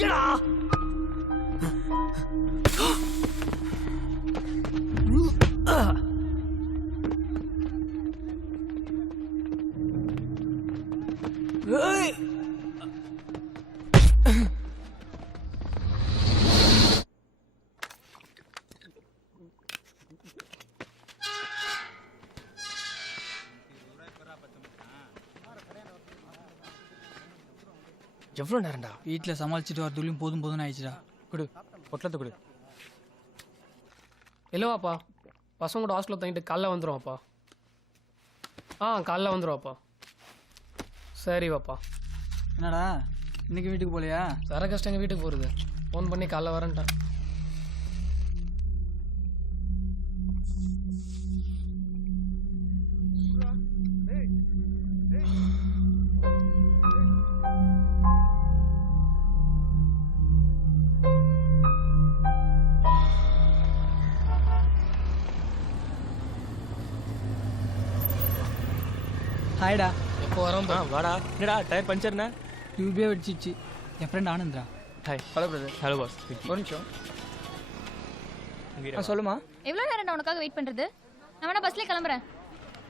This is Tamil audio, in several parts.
எங்கடா? ஏய்! எவ்வளோ நேரம்டா? வீட்டில் சமாளிச்சுட்டு வரதுலையும் போதும் போதும்னு ஆயிடுச்சுடா. கொடு, பொட்டலத்தை கொடு. இல்லைவாப்பா, பசங்க கூட ஹாஸ்டலில் தங்கிட்டு காலைல வந்துடுவாப்பா. காலைல வந்துடுவாப்பா. சரி வாப்பா. என்னடா இன்னைக்கு வீட்டுக்கு போகலையா? வர கஷ்டம் எங்கள் வீட்டுக்கு போகிறது. ஃபோன் பண்ணி காலைல வரேன்ட்டேன். ஹாய்டா. எப்போ வரோம்? வாடா. என்னடா டயர் பஞ்சர்ண்ணே? டியூபே வெடிச்சிச்சு. என் ஃப்ரெண்ட் ஆனந்த்ரா. Hi. Hello brother. Hello boss. ஒரு நிமிஷம். இங்கே சொல்லுமா. எவ்வளோ நேரம் உனக்காக வெயிட் பண்ணுறது? நான் வேணா பஸ்லேயே கிளம்புறேன்.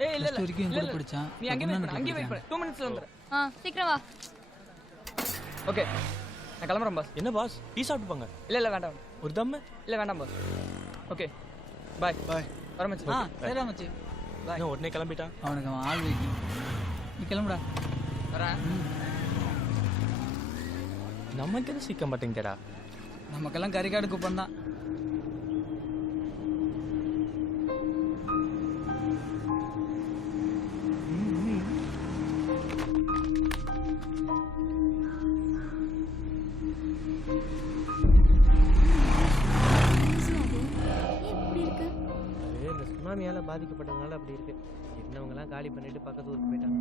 ஏய் இல்ல இல்ல வரைக்கும் என் கூட படிச்சான். நீ அங்கே வெயிட் பண்ணு. அங்கே வெயிட் பண்ணு. 2 மினிட்ஸ்ல வந்துறேன். சீக்கிரம் வா. ஓகே நான் கிளம்புறேன் பாஸ். என்ன பாஸ், டீ சாப்பிட்டு போங்க. இல்ல இல்ல வேண்டாம். ஒரு தம்மு? இல்ல வேண்டாம் பாஸ். ஓகே பாய் பாய். வர மச்சி. சரிடா மச்சி. இன்னும் உடனே கிளம்பிட்டான். அவனுக்கு அவன் ஆள் வைக்கும். நீ கிளம்புடா. வரேன். நமக்கு எதுவும் சிக்க மாட்டேங்கடா. நமக்கெல்லாம் கறிக்காடு குப்பம் தான். அது இந்த சுனாமியால் பாதிக்கப்பட்டதுனால அப்படி இருக்கு. இருந்தவங்கலாம் காலி பண்ணிட்டு பக்கத்து ஊருக்கு போயிட்டாங்க.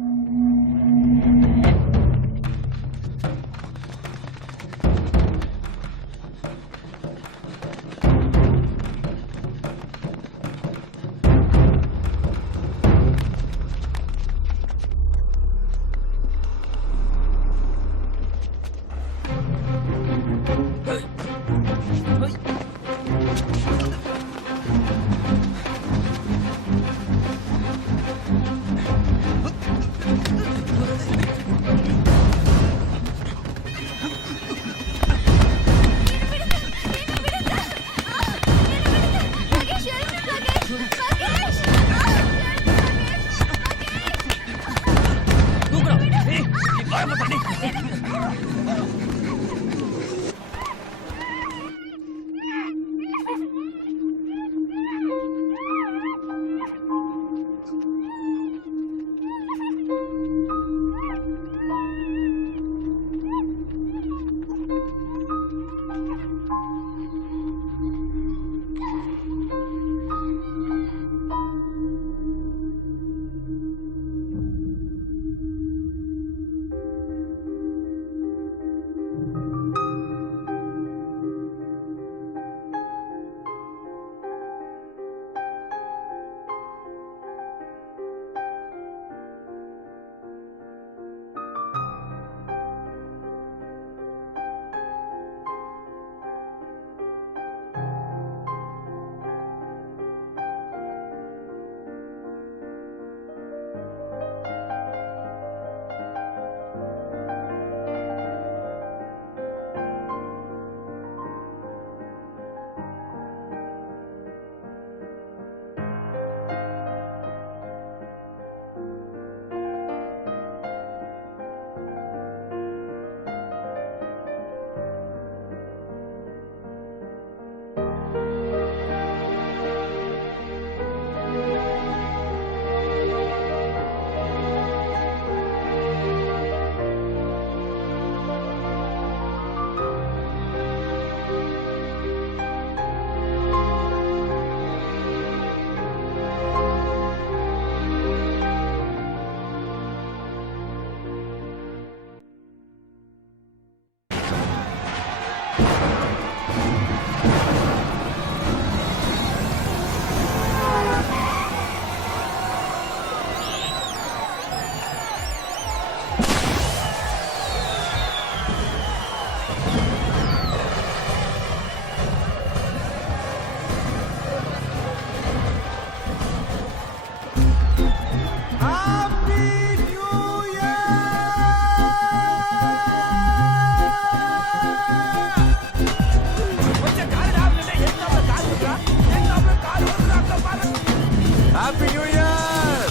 Happy new year.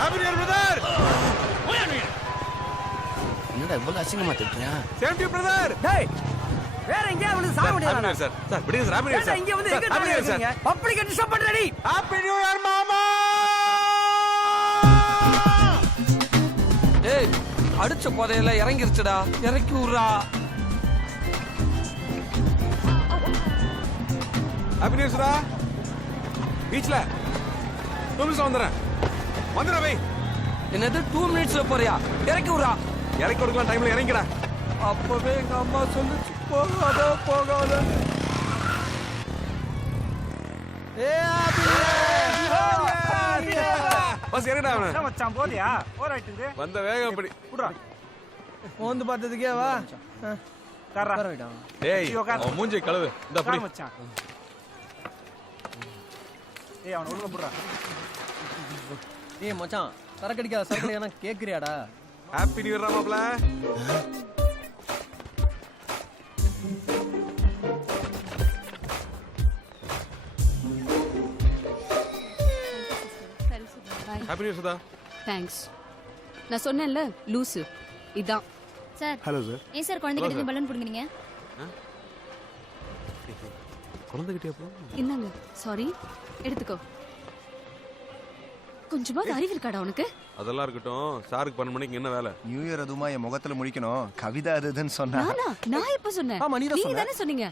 Happy new year brother. என்னடா இவ்வளவு அசிங்கமா திட்டுறியா? Same to brother. டேய் வேற எங்கயா வந்து சாக முடியாதா சார் சார் விடுங்க sir. Happy new year sir. இங்க வந்து எங்க ஹாப்பி நியூ இயர் சார். இருக்கீங்க பப்ளிக் டிஸ்டர்ப் பண்றடி ஹாப்பி நியூ இயர் மாமா. ஏய் அடிச்ச போதையில இறங்கிருச்சுடா, இறக்கி விடுறா. Happy new year sir. பீச்ல 2 நிமிஷம் வந்துறேன். வை. என்னது 2 மினிட்ஸ்ல போறியா? இறக்கி விடுறா. இறக்கி கொடுக்கலாம் டைம்ல இறங்கிடா. அப்பவே எங்க அம்மா சொல்லுச்சு போகாத போகாத. பஸ் இறங்கடா அவன. மச்சான் போறியா போறாயிட்டு வந்த வேகம் அப்படி. புடுடா மோந்து பார்த்ததுக்கே வா காரா டேய் அவன் மூஞ்சி கழுவு. இந்த அப்படி மச்சான் ஏய் அவன உள்ள புடுடா. ஏய் மச்சான் சரக்கு அடிக்காத சரக்கு ஏன்னா கேக்குறியாடா? ஹாப்பி நியூ இயர் மாப்ள. Happy new year Sudha. Thanks. நான் சொன்னேன்ல லூசு இதான். Sir hello sir. ஏன் சார் குழந்தை கிட்ட பலூன் புடுங்குறீங்க? குழந்தைகிட்டே போ. இந்தாங்க. சாரி, எடுத்துக்கோ. கொஞ்சமா அறிவு இருக்காடா உனக்கு? அதெல்லாம் இருக்கட்டும். சாருக்கு 12 மணிக்கு என்ன வேலை? நியூ இயர் அதுமா என் முகத்துல முடிக்கணும். கவிதா அதுன்னு சொன்னா. நான் எப்ப சொன்னேன்? ஆமா, நீதான் நீங்க சொன்ன. தானே சொன்னீங்க.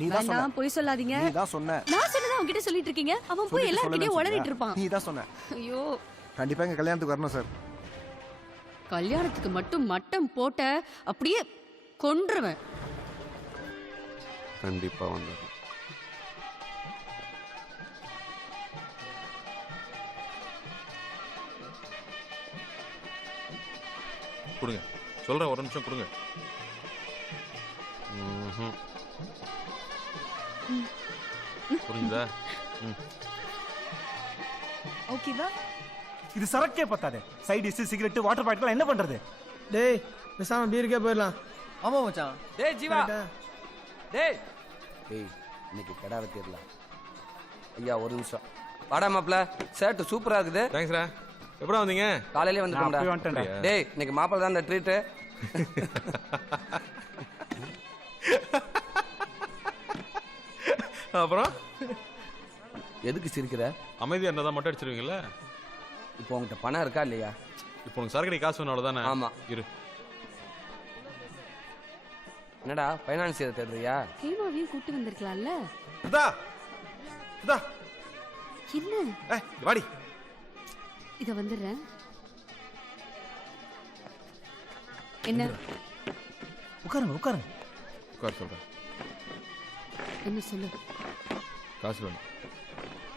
நீதான் சொன்ன. வேண்டாம் போய் சொல்லாதீங்க. நீதான் சொன்ன. நான் சொன்னதா உன்கிட்ட சொல்லிட்டு இருக்கீங்க. அவன் போய் எல்லார்கிட்டயும் உளறிட்டு இருப்பான். நீதான் சொன்ன. ஐயோ, கண்டிப்பா எங்க கல்யாணத்துக்கு வரணும் சார். கல்யாணத்துக்கு மட்டும் மட்டம் போட்ட அப்படியே கொன்றுவேன். கண்டிப்பா வந்து. கொடுங்க சொல்றேன், ஒரு நிமிஷம் கொடுங்க. புரியுதா? ஓகேவா? இது சரக்கே பத்தாதே. Side dish cigarette water bottle என்ன பண்றது? டேய் பேசாம பீருக்கே போயிடலாம். ஆமா மச்சான். டேய் ஜீவா. டேய் ஏய் இன்னைக்கு கடை வெட்டிடலாம். ஐயா ஒரு நிமிஷம் வாடா மாப்ள. ஷர்ட் சூப்பரா இருக்குது. தேங்க்ஸ்ரா. எப்படா வந்தீங்க? காலையிலே நான் அப்பவே வந்துட்டேன்டா. வந்துட்டோம்டா. டேய் இன்னைக்கு மாப்பிள்ள தான் இந்த ட்ரீட். அப்புறம் எதுக்கு சிரிக்கிற? அமைதியா இருந்தா தான் மட்டும் அடிச்சிருவீங்கல்ல. இப்போ உங்ககிட்ட பணம் இருக்கா இல்லையா? இப்போ உனக்கு சரக்கடி காசு வேணும் அவ்வளவுதானே? ஆமா. இரு. என்னடா ஃபைனான்சியர் தேடுறியா? ஹேமாவையும் கூட்டி வந்திருக்கலாம்ல. சுதா சுதா என்ன? ஏய் வாடி. இத வந்துடுறேன். என்ன? உட்காருங்க உட்காருங்க. உட்கார் சொல்றேன். என்ன சொல்லு? காசு வேணும்.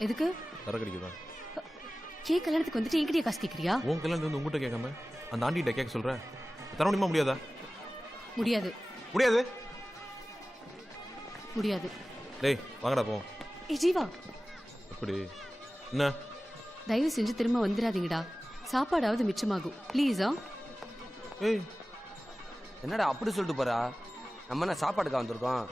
எதுக்கு? சரக்கடிக்குதா? கல்யாணத்துக்கு வந்துட்டு என்கிட்டயே காசு கேக்குறியா? உன் கல்யாணம் வந்து உங்ககிட்ட கேட்காம அந்த ஆண்டிகிட்ட கேட்க சொல்றேன். தர முடியுமா முடியாதா? முடியாது. முடியாது. முடியாது. டேய் வாங்கடா போ. ஜீவா எப்படி? என்ன? தயவு செஞ்சு திரும்ப வந்துடாதீங்கடா. சாப்பாடாவது மிச்சமாகும் ப்ளீஸா. ஏய் என்னடா அப்படி சொல்லிட்டு போறா? நம்ம என்ன சாப்பாடுக்கா வந்திருக்கோம்?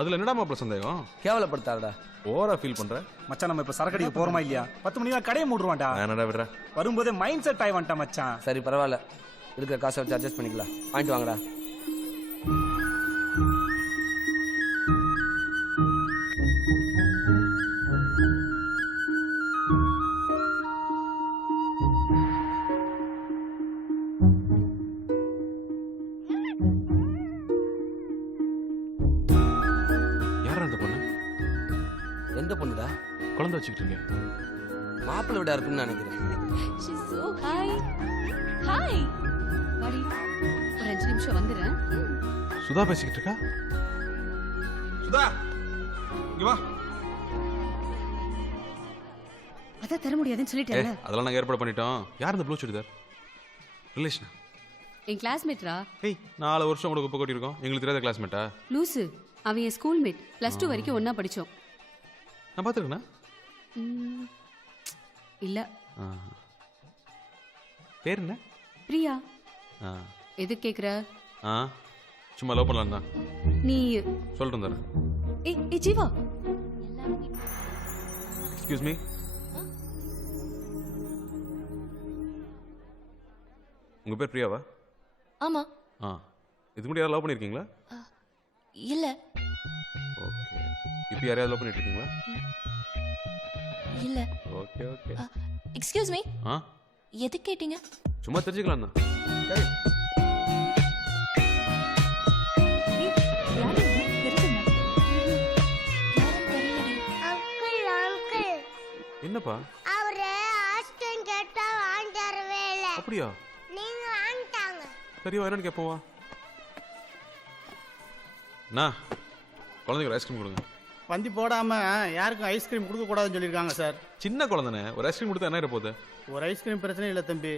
அதுல என்னடா மாப்பிள்ள சந்தேகம்? கேவலப்படுத்தாடா. ஓவரா ஃபீல் பண்ற. மச்சான் நம்ம இப்ப சரக்கடிக்கு போறோமா இல்லையா? 10 மணிக்கு கடையை மூடுவான்டா. என்னடா விடுற? வரும்போதே மைண்ட் செட் ஆகி வந்துட்டான் மச்சான். சரி பரவாயில்ல, இருக்கிற காசை வச்சு அட்ஜஸ்ட் பண்ணிக்கலாம். வாங்கிட்டு வாங்கடா. யாரா அந்த பொண்ணு? எந்த பொண்ணுடா? குழந்தை வச்சுக்கிட்டு இருக்கேன். மாப்பிள்ளை விட இருக்குன்னு நினைக்கிறேன். She's so hi. Hi. வாடி. ஒரு 5 நிமிஷம் வந்துறேன். சுதா பேசிக்கிட்டு இருக்கா? சுதா இங்க வா. அத தர முடியாதுன்னு சொல்லிட்டேன்ல. அதெல்லாம் நாங்க ஏற்பாடு பண்ணிட்டோம். யார் இந்த ப்ளூ சுடிதார்? ரிலேஷனா? என் கிளாஸ்மேட்ரா. ஏய் 4 வருஷம் கூட குப்பை கொட்டி இருக்கோம். எங்களுக்கு தெரியாத கிளாஸ்மேட்டா? லூசு. அவன் என் ஸ்கூல்மேட். +2 வரைக்கும் ஒண்ணா படிச்சோம். நான் பாத்துக்கேனா? இல்ல. பேர் என்ன? பிரியா. ஆ. எது கேக்குற? ஆ சும்மா லவ் பண்ணலாம் தான் நீ சொல்லிட்டு வந்துடுறேன். ஏய் ஜீவா எக்ஸ்கியூஸ் மீ. உங்க பேர் பிரியாவா? ஆமா ஆ, இதுக்கு முன்னாடி யாராவது லவ் பண்ணியிருக்கீங்களா? இல்ல ஓகே. இப்போ யாரையாவது லவ் பண்ணிட்டு இருக்கீங்களா? இல்ல ஓகே ஓகே. எக்ஸ்கியூஸ் மீ ஆ, எது கேட்டீங்க சும்மா தெரிஞ்சுக்கலாம் தான். என்னப்பா? அவரு ஆஸ்டன் கேட்டா வாங்கி தரவே இல்ல. அப்படியா? நீங்க வாங்கிட்டாங்க. சரி வா, என்னன்னு கேட்போம் வா. அண்ணா, குழந்தைக்கு ஐஸ்கிரீம் கொடுங்க. பந்தி போடாம யாருக்கும் ஐஸ்கிரீம் கொடுக்க கூடாதுன்னு சொல்லியிருக்காங்க சார். சின்ன குழந்தைனே, ஒரு ஐஸ்கிரீம் கொடுத்தா என்ன ஆயிட போகுது? ஒரு ஐஸ்கிரீம் பிரச்சனை இல்லை தம்பி.